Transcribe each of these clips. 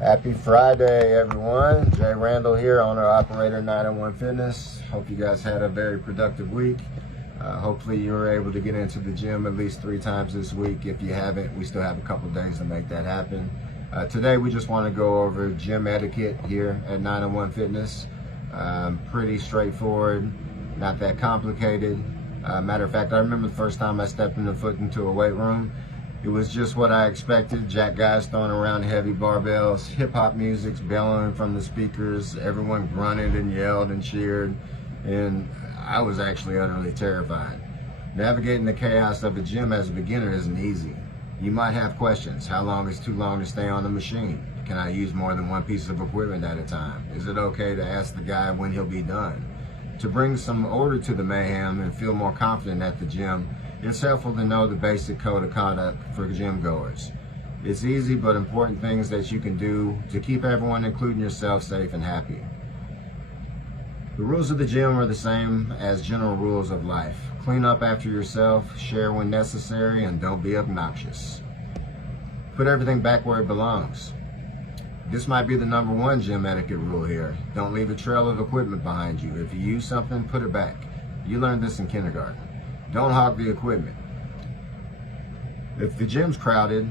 Happy Friday, everyone. Jay Randall here, owner-operator 901 Fitness. Hope you guys had a very productive week. Hopefully you were able to get into the gym at least 3 times this week. If you haven't, we still have a couple days to make that happen. Today we just want to go over gym etiquette here at 901 Fitness. Pretty straightforward, not that complicated. Matter of fact, I remember the first time I stepped foot into a weight room. It was just what I expected. Jack guys throwing around heavy barbells, hip-hop music's bellowing from the speakers, everyone grunted and yelled and cheered, and I was actually utterly terrified. Navigating the chaos of a gym as a beginner isn't easy. You might have questions. How long is too long to stay on the machine? Can I use more than one piece of equipment at a time? Is it okay to ask the guy when he'll be done? To bring some order to the mayhem and feel more confident at the gym, it's helpful to know the basic code of conduct for gym goers. It's easy but important things that you can do to keep everyone, including yourself, safe and happy. The rules of the gym are the same as general rules of life. Clean up after yourself, share when necessary, and don't be obnoxious. Put everything back where it belongs. This might be the #1 gym etiquette rule here. Don't leave a trail of equipment behind you. If you use something, put it back. You learned this in kindergarten. Don't hog the equipment. If the gym's crowded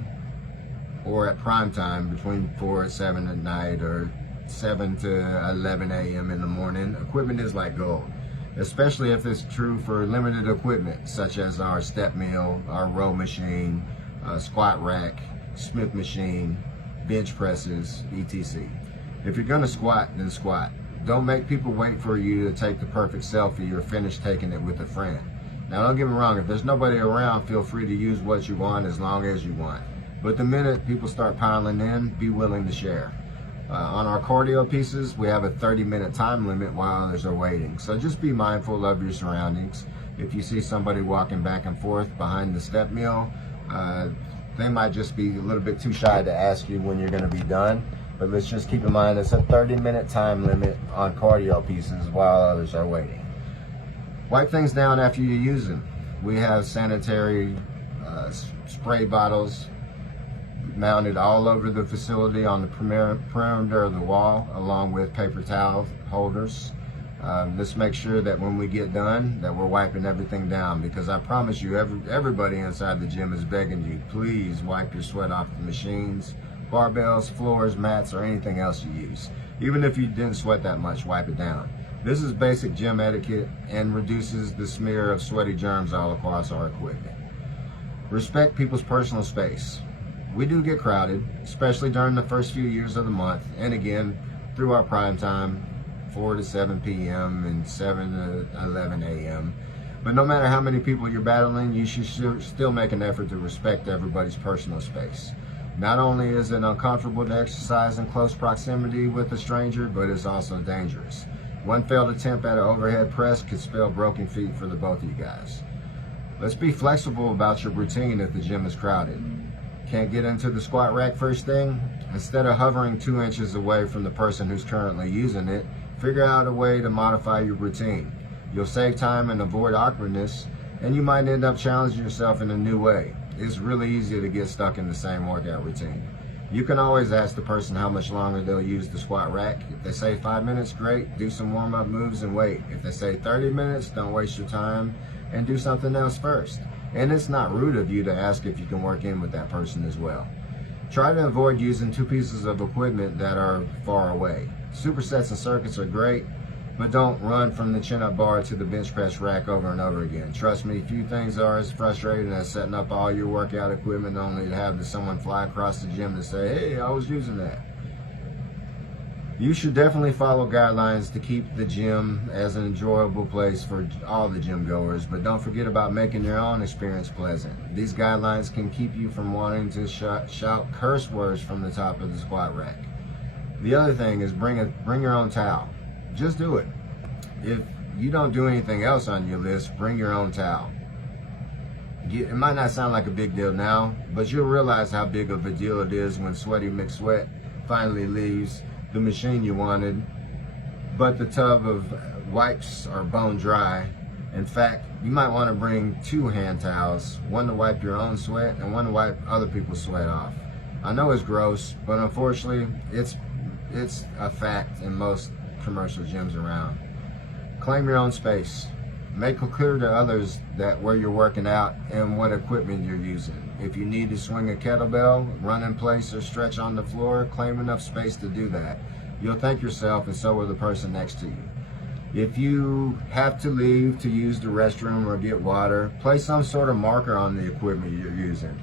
or at prime time between 4 and 7 at night or 7 to 11 a.m. in the morning, equipment is like gold, especially if it's true for limited equipment such as our step mill, our row machine, squat rack, Smith machine, bench presses, etc. If you're gonna squat, then squat. Don't make people wait for you to take the perfect selfie or finish taking it with a friend. Now don't get me wrong, if there's nobody around, feel free to use what you want as long as you want. But the minute people start piling in, be willing to share. On our cardio pieces, we have a 30-minute time limit while others are waiting. So just be mindful of your surroundings. If you see somebody walking back and forth behind the step mill, they might just be a little bit too shy to ask you when you're gonna be done. But let's just keep in mind it's a 30-minute time limit on cardio pieces while others are waiting. Wipe things down after you use them. We have sanitary spray bottles mounted all over the facility on the perimeter of the wall, along with paper towel holders. Let's make sure that when we get done that we're wiping everything down, because I promise you everybody inside the gym is begging you, please wipe your sweat off the machines, barbells, floors, mats, or anything else you use. Even if you didn't sweat that much, wipe it down. This is basic gym etiquette and reduces the smear of sweaty germs all across our equipment. Respect people's personal space. We do get crowded, especially during the first few years of the month, and again, through our prime time, 4 to 7 p.m. and 7 to 11 a.m. But no matter how many people you're battling, you should still make an effort to respect everybody's personal space. Not only is it uncomfortable to exercise in close proximity with a stranger, but it's also dangerous. One failed attempt at an overhead press could spell broken feet for the both of you guys. Let's be flexible about your routine if the gym is crowded. Can't get into the squat rack first thing? Instead of hovering 2 inches away from the person who's currently using it, figure out a way to modify your routine. You'll save time and avoid awkwardness, and you might end up challenging yourself in a new way. It's really easy to get stuck in the same workout routine. You can always ask the person how much longer they'll use the squat rack. If they say 5 minutes, great, do some warm-up moves and wait. If they say 30 minutes, don't waste your time and do something else first. And it's not rude of you to ask if you can work in with that person as well. Try to avoid using 2 pieces of equipment that are far away. Supersets and circuits are great, but don't run from the chin-up bar to the bench press rack over and over again. Trust me, few things are as frustrating as setting up all your workout equipment only to have someone fly across the gym to say, hey, I was using that. You should definitely follow guidelines to keep the gym as an enjoyable place for all the gym goers, but don't forget about making your own experience pleasant. These guidelines can keep you from wanting to shout curse words from the top of the squat rack. The other thing is bring your own towel. Just do it. If you don't do anything else on your list, bring your own towel. It might not sound like a big deal now, but you'll realize how big of a deal it is when sweaty mixed sweat finally leaves the machine you wanted, but the tub of wipes are bone dry. In fact, you might want to bring 2 hand towels, one to wipe your own sweat and one to wipe other people's sweat off. I know it's gross, but unfortunately, it's a fact in most commercial gyms around. Claim your own space. Make it clear to others that where you're working out and what equipment you're using. If you need to swing a kettlebell, run in place, or stretch on the floor, claim enough space to do that. You'll thank yourself, and so will the person next to you. If you have to leave to use the restroom or get water, place some sort of marker on the equipment you're using.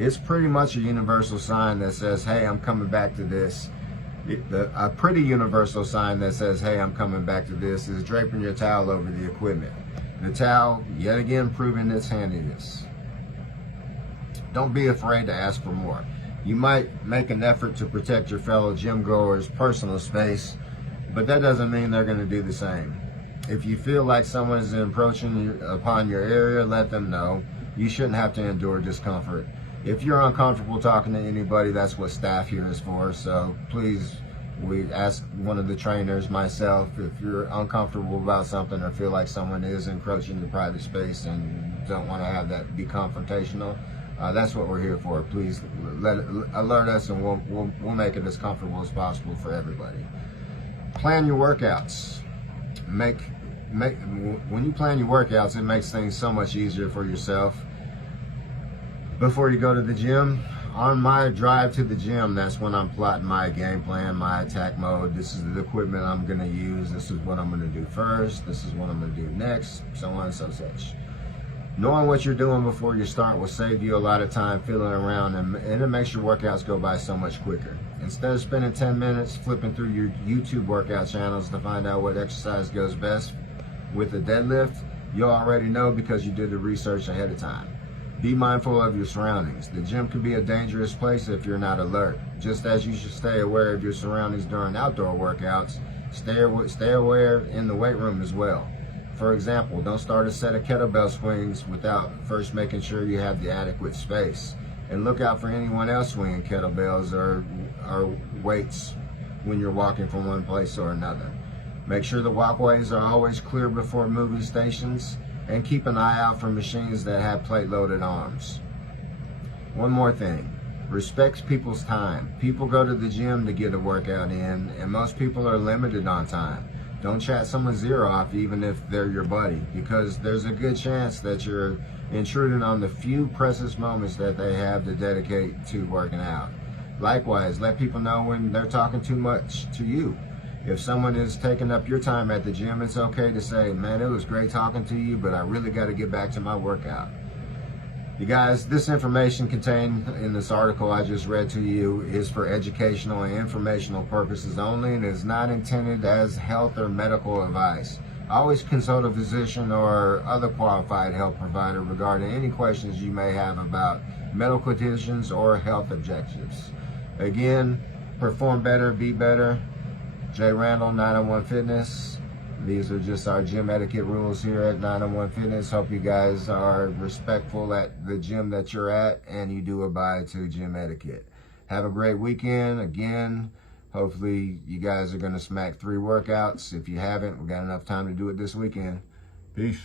It's pretty much a universal sign that says, hey, I'm coming back to this. A pretty universal sign that says, hey, I'm coming back to this is draping your towel over the equipment. The towel, yet again, proving its handiness. Don't be afraid to ask for more. You might make an effort to protect your fellow gym goers' personal space, but that doesn't mean they're going to do the same. If you feel like someone is encroaching upon your area, let them know. You shouldn't have to endure discomfort. If you're uncomfortable talking to anybody, that's what staff here is for. So please, we ask one of the trainers, myself, if you're uncomfortable about something or feel like someone is encroaching your private space and don't want to have that be confrontational, that's what we're here for. Please alert us, and we'll make it as comfortable as possible for everybody. Plan your workouts. When you plan your workouts, it makes things so much easier for yourself. Before you go to the gym, on my drive to the gym, that's when I'm plotting my game plan, my attack mode. This is the equipment I'm going to use. This is what I'm going to do first. This is what I'm going to do next, so on and so such. Knowing what you're doing before you start will save you a lot of time fiddling around, and it makes your workouts go by so much quicker. Instead of spending 10 minutes flipping through your YouTube workout channels to find out what exercise goes best with a deadlift, you'll already know because you did the research ahead of time. Be mindful of your surroundings. The gym can be a dangerous place if you're not alert. Just as you should stay aware of your surroundings during outdoor workouts, stay aware in the weight room as well. For example, don't start a set of kettlebell swings without first making sure you have the adequate space. And look out for anyone else swinging kettlebells or weights when you're walking from one place or another. Make sure the walkways are always clear before moving stations, and keep an eye out for machines that have plate-loaded arms. One more thing, respect people's time. People go to the gym to get a workout in, and most people are limited on time. Don't chat someone's ear off even if they're your buddy, because there's a good chance that you're intruding on the few precious moments that they have to dedicate to working out. Likewise, let people know when they're talking too much to you. If someone is taking up your time at the gym, it's okay to say, man, it was great talking to you, but I really got to get back to my workout. You guys, this information contained in this article I just read to you is for educational and informational purposes only, and is not intended as health or medical advice. Always consult a physician or other qualified health provider regarding any questions you may have about medical conditions or health objectives. Again, perform better, be better. Jay Randall, 901 Fitness. These are just our gym etiquette rules here at 901 Fitness. Hope you guys are respectful at the gym that you're at and you do abide to gym etiquette. Have a great weekend. Again, hopefully you guys are going to smack 3 workouts. If you haven't, we got enough time to do it this weekend. Peace.